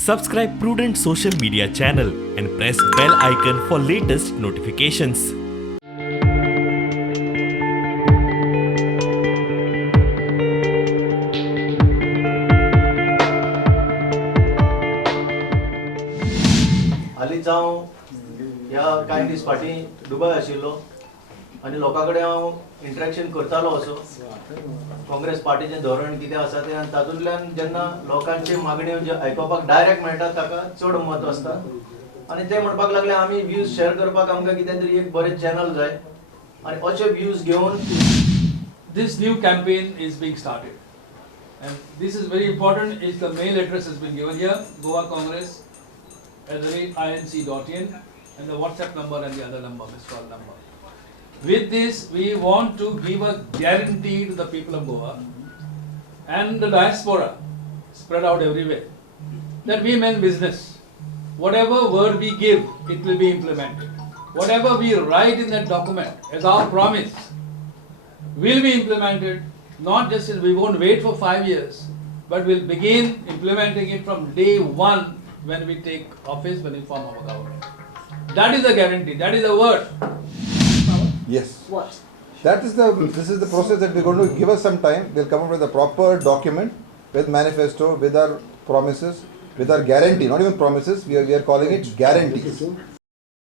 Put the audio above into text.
Subscribe Prudent social media channel and press bell icon for latest notifications. हालींच हांव ह्या कांय दीस फाटीं दुबय आशिल्लो आनी लोकां कडेन हांव इंटरेक्शन करतालो असो काँग्रेस पार्टीचें धोरण कितें आसा तें आनी तातूंतल्यान जेन्ना लोकांचे मागण्यो जे आयकोपाक डायरेक्ट मेळटा ताका चड म्हत्व आसता आनी ते म्हणपाक लागले आमी व्ह्यूज शेअर करपाक आमकां कितें तरी एक बरें चॅनल जाय आनी अशे व्ह्यूज घेवन This new campaign is being started, and this is very important. Is the mail address has been given here, Goa Congress @inc.in, and the WhatsApp number and the other number, missed call number. With this, we want to give a guarantee to the people of Goa and the diaspora spread out everywhere that we mean business. Whatever word we give, it will be implemented. Whatever we write in that document as our promise will be implemented. Not just we won't wait for 5 years, but we'll begin implementing it from day one when we take office, when we form our government. That is the guarantee. That is the word. Yes. What? This is the process that we're going to give us some time. We'll come up with a proper document with manifesto, with our promises, with our guarantee. Not even promises. We are calling it guarantees.